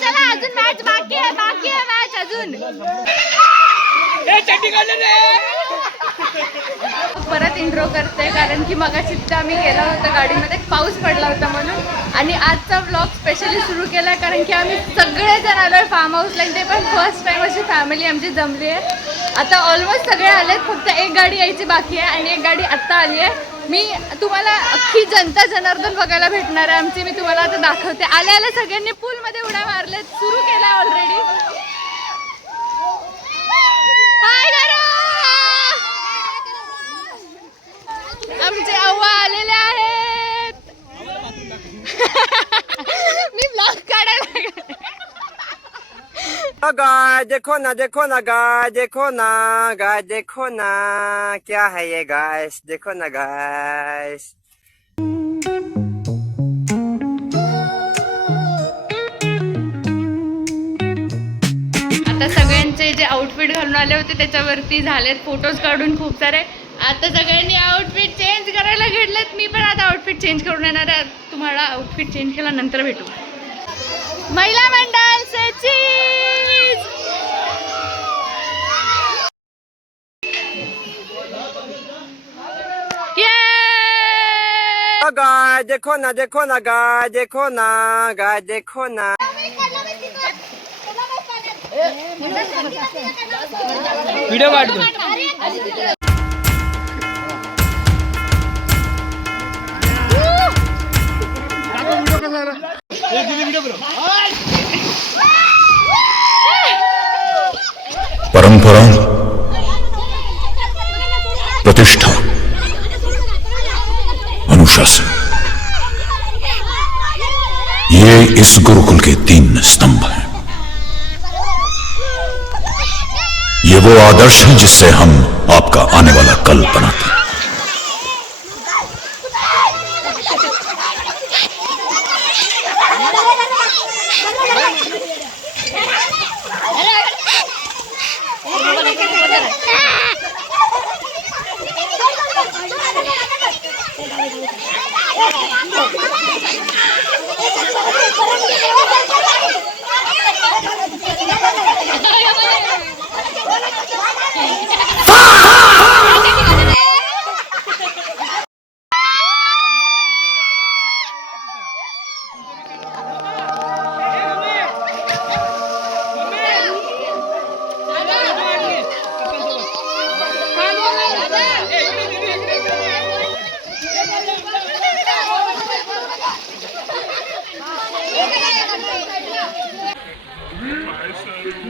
चला अजून मॅच बाकी आहे मॅच अजून. परत इंट्रो करते कारण की मगाशी आम्ही गेलो होतो गाडीमध्ये, पाऊस पडला होता म्हणून. आणि आजचा व्लॉग स्पेशली सुरू केला कारण की आम्ही सगळेजण आलोय फार्म हाऊसला. ते पण फर्स्ट टाइम अशी फॅमिली आमची जमली आहे. आता ऑलमोस्ट सगळे आलेत, फक्त एक गाडी यायची बाकी आहे आणि एक गाडी आत्ता आली आहे. मी तुम्हाला अख्खी जनता जनार्दन बघायला भेटणार आहे आमची. मी तुम्हाला आता दाखवते. आल्या सगळ्यांनी पूलमध्ये उड्या मारल्यात, सुरू केलाय ऑलरेडी. आमचे अव्वा आलेले आहेत. मी ब्लॉग काढायला गाय देखो ना गाय देखो ना क्या है ये गाइस, देखो ना गाइस. आता सगळ्यांचे जे आउटफिट घालून आले होते त्याच्यावरती झालेत फोटोज काढून खूप सारे. आता सगळ्यांनी आउटफिट चेंज करायला घेतलेत. मी पण आता आउटफिट चेंज करून येणार आहे. तुम्हाला आउटफिट चेंज केल्यानंतर भेटू. महिला मंडळ से चीज. गाय देखो ना गाय देखो ना. व्हिडिओ काढतो. परंपरा, प्रतिष्ठा, अनुशासन, ये इस गुरुकुल के 3 स्तंभ हैं. ये वो आदर्श हैं जिससे हम आपका आने वाला कल बनाते हैं.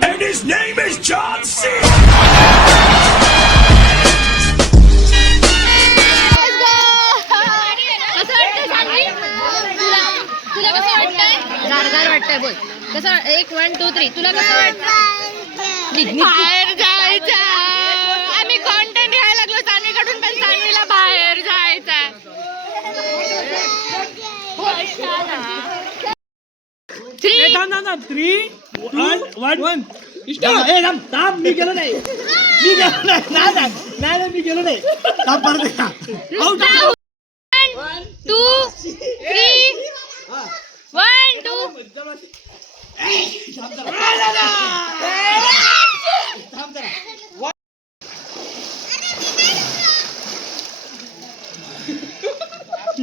And his name is John C. गारगार वाटतंय बोल. कसं 1 1 2 3 तुला कसं वाटतं? बाहेर जायचं. आम्ही कॉन्टेंट घ्यायला लागलो सानवीकडून, पण सानवीला बाहेर जायचं. 3 2 1 मी गेलो नाही. मी गेलो नाही. 1 2 3 1 2.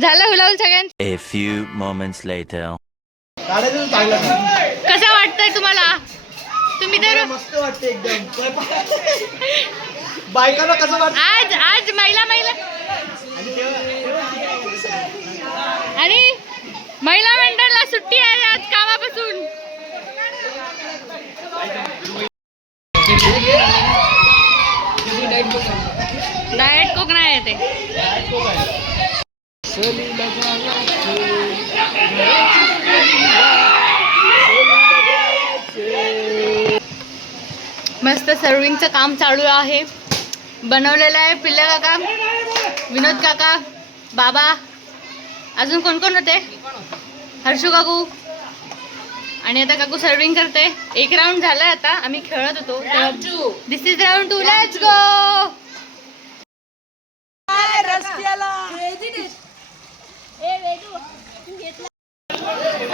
झालं हुलाहुल सगळ्यांचं. A few moments later. कसं वाटतंय तुम्हाला? तुम्ही तर मस्त वाटते एकदम. बायकांना कसं वाटतं आज महिला आणि महिला मंडळाला सुट्टी आहे आज कामापासून. डाएट कोक नाही येते. मस्त सर्विंगचं काम चालू आहे. बनवलेलं आहे पिल्ले काका, विनोद काका, बाबा, अजून कोण कोण होते? हर्षू काकू. आणि आता काकू सर्विंग करते. 1 राऊंड झालाय. आता आम्ही खेळत होतो. दिस इज राऊंड 2. Let's go.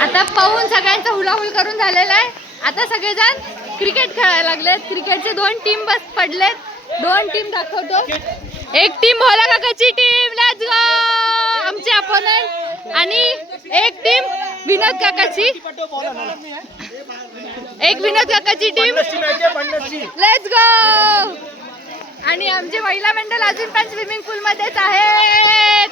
आता पाहून सगळ्यांचा हुलाहुल करून झालेला आहे. आता सगळेजण क्रिकेट खेळायला लागलेत. क्रिकेटचे 2 टीम बस पडलेत. 2 टीम दाखवतो. एक टीम भोला काकाची टीम, लेट्स गो, आमचे अपोनंट. आणि एक टीम विनोद काकाची, एक विनोद काकाची टीम, लेट्स गो. आणि आमचे महिला मंडळ अजून पण स्विमिंग पूल मध्येच आहेत.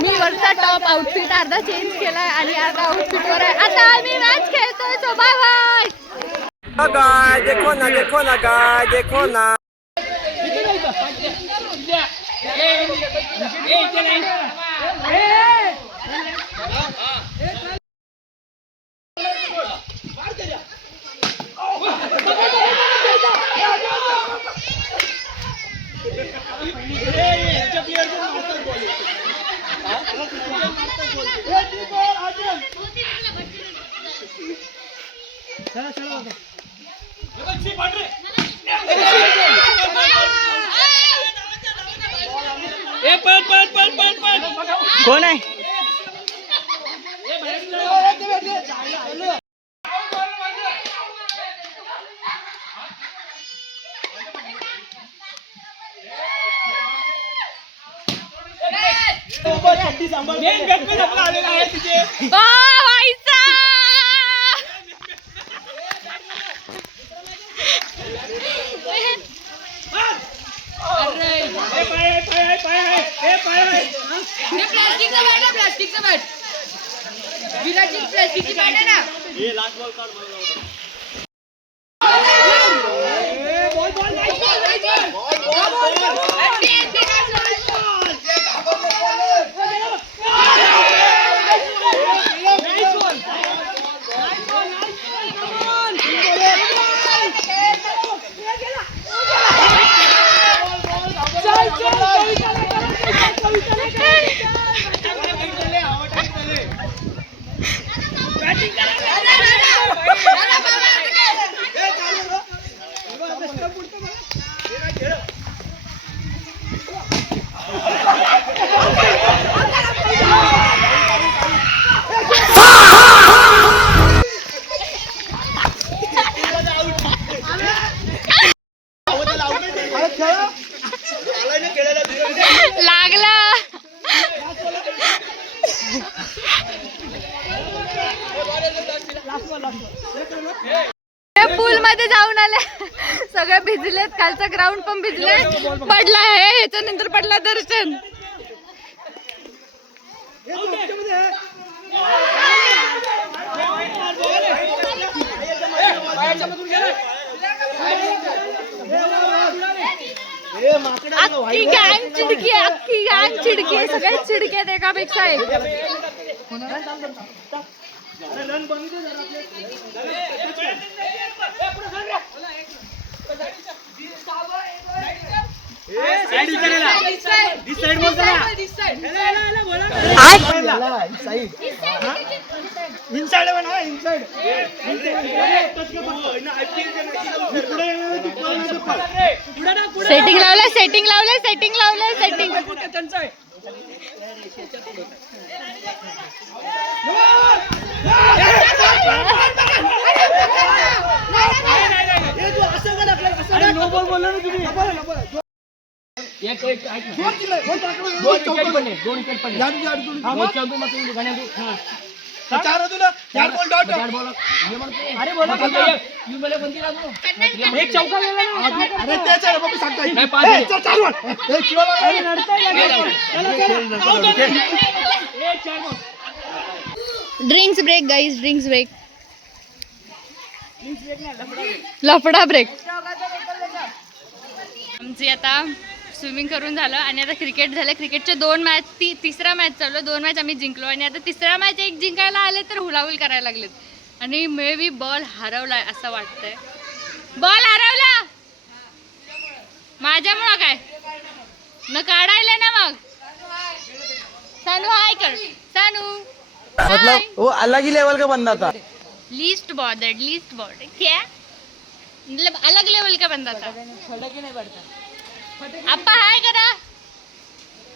मी वरचा टॉप आउटफिट अर्धा चेंज केलाय आणि अर्धा आउटफिट वर आहे. आता आम्ही मॅच खेळतोय. So bye bye. गाय देखो ना गाय देखो ना. कोण आहे? प्लास्टिकचं बॅट विराजी प्लास्टिकची बॅट आहे ना. लागला. पूल मध्ये जाऊन आले. सगळे भिजलेत. कालचा ग्राउंड पण भिजले. पडला आहे ह्याच्यानंतर पडला दर्शन. अख्खी गँग चिडकी आहे. अख्खी गँग चिडकी आहे. सगळे चिडके आहेत एकापेक्षा एक. सेटिंग लावलंय, सेटिंग लावलंय, सेटिंग लावलंय, setting. Drinks break guys, drinks break. लफडा ब्रेक. आमची आता स्विमिंग करून झालं आणि आता क्रिकेट झालं. क्रिकेटच्या 2 मॅच, तिसरा मॅच चालू. 2 मॅच आम्ही जिंकलो आणि आता तिसरा मॅच एक जिंकायला आले तर हुलाहुल करायला लागलेत. आणि मे बी बॉल हरवलाय असं वाटतंय. बॉल हरवला माझ्यामुळं. काय न काढायला ना मग. सानू हाय कर. सानू मतलब वो अलग ही लेवल का बंदा था. लीस्ट बॉर्डर क्या. मतलब अलग लेवल का बंदा था. आप्पा हाय करा.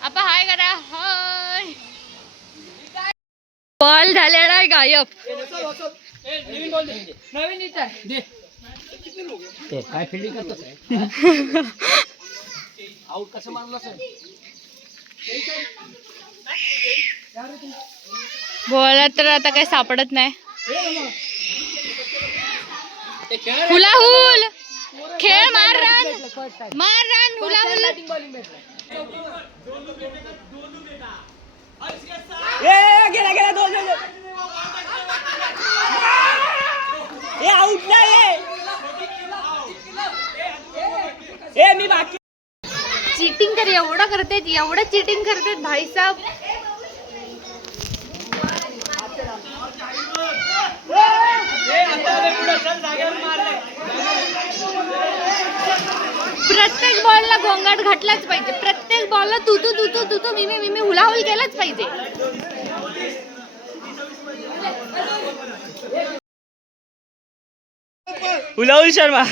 आप्पा हाय करा. हाय. बॉल झालेला आहे गायब. काय फिल्डिंग करतोस आउट कसं मारलं सर बॉल तर आता काही सापडत नाही. हुलाहुल खेळ. मार रन हुलाहुल. गेला गेला दोन हे आउट नाही ए मी बाकी चीटिंग कर एवढं चीटिंग करतेत भाई साहब. प्रत्येक बॉलला गोंगाट घातलाच पाहिजे. प्रत्येक बॉलला तू मी हुलाहुल केलाच पाहिजे. हुलाहुल शर्मा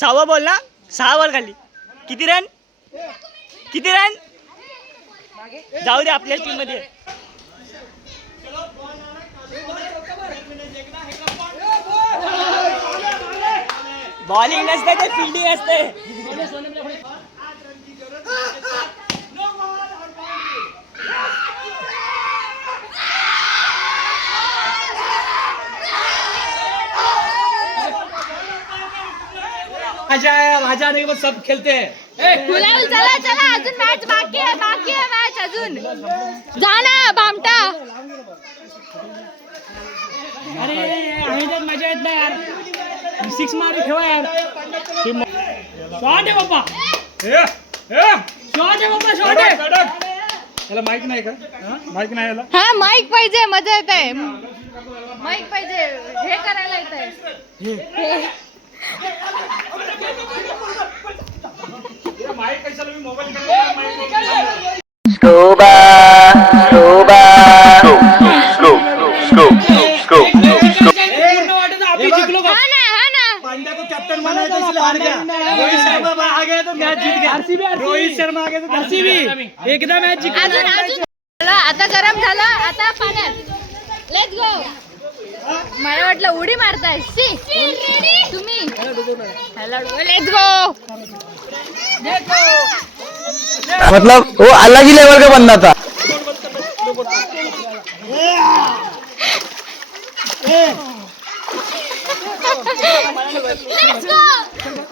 6 बॉल ना 6 बॉल खाली. किती रन जाऊ दे आपल्या टीम मध्ये. बॉलिंग नसते ते फिल्डिंग असते. राजा ने सब खेलते हैं. हुलाहुल चला अजून मॅच बाकी आहे मॅच अजून. जा ना बामटा. अरे मजा येत नाही यार. 6 मारे ठेवा यार. शॉट आहे बाप्पा. शॉट आहे. याला माईक नाही का? माईक नाही याला. हा माईक पाहिजे. मजा येत आहे. माईक पाहिजे. हे करायला येत आहे. माईक कशाला मी मोबाईल कॅप्टन बनाया रोहित शर्मा आ गया तो मैच जीत गया. रोहित शर्मा आ गया तो आरसीबी एकदा मॅच जिंकला. आता गरम झालं. आता पाण्यात. Let's go. मला वाटलं उडी मारताय. तुम्ही लेट्स गो. मतलब वो अलग ही लेवल का बंदा था.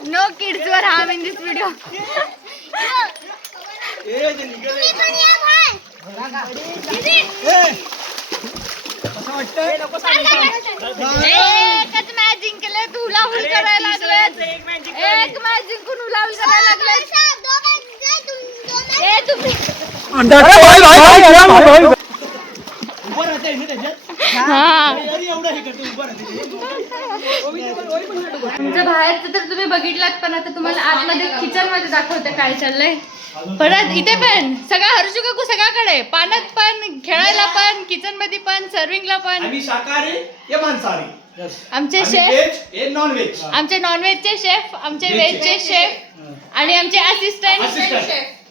No kids were harm in this video. एकच मॅच जिंकले. तू हुलाहुल करायला लागलेस. एक मॅच जिंकून हुलाहुल करायला लागलेस. तुम्ही तुमच्या बाहेरचं तर तुम्ही बघितलात पण आता तुम्हाला आतमध्ये किचन मध्ये दाखवते काय चाललंय. परत इथे पण सगळा हर्षू काकू सगळ्याकडे. पाण्यात पण, खेळायला पण, किचन मध्ये पण, सर्विंगला पण. आमचे शेफ, आमचे नॉनव्हेजचे शेफ, आमचे व्हेजचे शेफ आणि आमचे असिस्टंट शेफ.